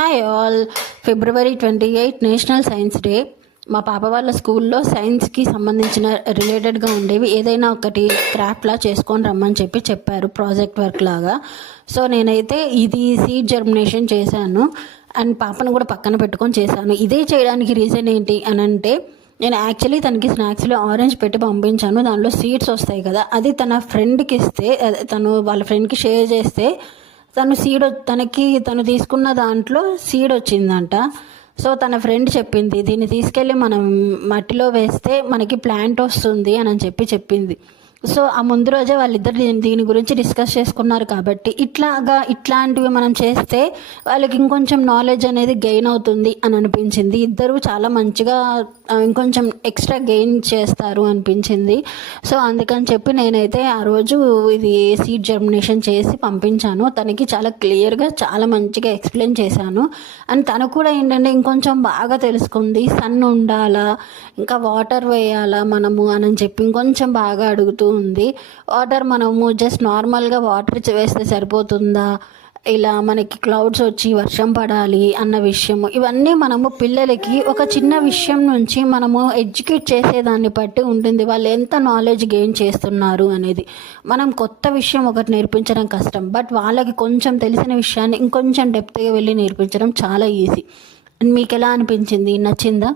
Hi all. February 28 national science day. మా పాప వాళ్ళ స్కూల్లో సైన్స్కి సంబంధించిన రిలేటెడ్గా ఉండేవి ఏదైనా ఒకటి క్రాఫ్ట్లా చేసుకొని రమ్మని చెప్పారు, ప్రాజెక్ట్ వర్క్ లాగా. సో నేనైతే ఇది సీడ్ జర్మినేషన్ చేశాను అండ్ పాపను కూడా పక్కన పెట్టుకొని చేశాను. ఇదే చేయడానికి రీజన్ ఏంటి అని అంటే, నేను యాక్చువల్లీ తనకి స్నాక్స్లో ఆరెంజ్ పెట్టి పంపించాను. దానిలో సీడ్స్ వస్తాయి కదా, అది తన ఫ్రెండ్కి ఇస్తే, తను వాళ్ళ ఫ్రెండ్కి షేర్ చేస్తే తను తీసుకున్న దాంట్లో సీడ్ వచ్చిందంట. సో తన ఫ్రెండ్ చెప్పింది, దీన్ని తీసుకెళ్ళి మనం మట్టిలో వేస్తే మనకి ప్లాంట్ వస్తుంది అని చెప్పింది. సో ఆ ముందు రోజే వాళ్ళిద్దరు దీని గురించి డిస్కస్ చేసుకున్నారు. కాబట్టి ఇట్లాంటివి మనం చేస్తే వాళ్ళకి ఇంకొంచెం నాలెడ్జ్ అనేది గెయిన్ అవుతుంది అని అనిపించింది. ఇద్దరు చాలా మంచిగా ఇంకొంచెం ఎక్స్ట్రా గెయిన్ చేస్తారు అనిపించింది. సో అందుకని చెప్పి నేనైతే ఆ రోజు ఇది సీడ్ జర్మినేషన్ చేసి పంపించాను. తనకి చాలా క్లియర్గా చాలా మంచిగా ఎక్స్ప్లెయిన్ చేశాను. అండ్ తను కూడా ఏంటంటే ఇంకొంచెం బాగా తెలుసుకుంది. సన్ ఉండాలా, ఇంకా వాటర్ వేయాలా మనము అని చెప్పి ఇంకొంచెం బాగా అడుగుతూ ఉంది. వాటర్ మనము జస్ట్ నార్మల్గా వాటర్ వేస్తే సరిపోతుందా, ఇలా మనకి క్లౌడ్స్ వచ్చి వర్షం పడాలి అన్న విషయము, ఇవన్నీ మనము పిల్లలకి ఒక చిన్న విషయం నుంచి మనము ఎడ్యుకేట్ చేసేదాన్ని బట్టి ఉంటుంది వాళ్ళు ఎంత నాలెడ్జ్ గెయిన్ చేస్తున్నారు అనేది. మనం కొత్త విషయం ఒకటి నేర్పించడం కష్టం, బట్ వాళ్ళకి కొంచెం తెలిసిన విషయాన్ని ఇంకొంచెం డెప్త్గా వెళ్ళి నేర్పించడం చాలా ఈజీ. మీకు ఎలా అనిపించింది? నచ్చిందా?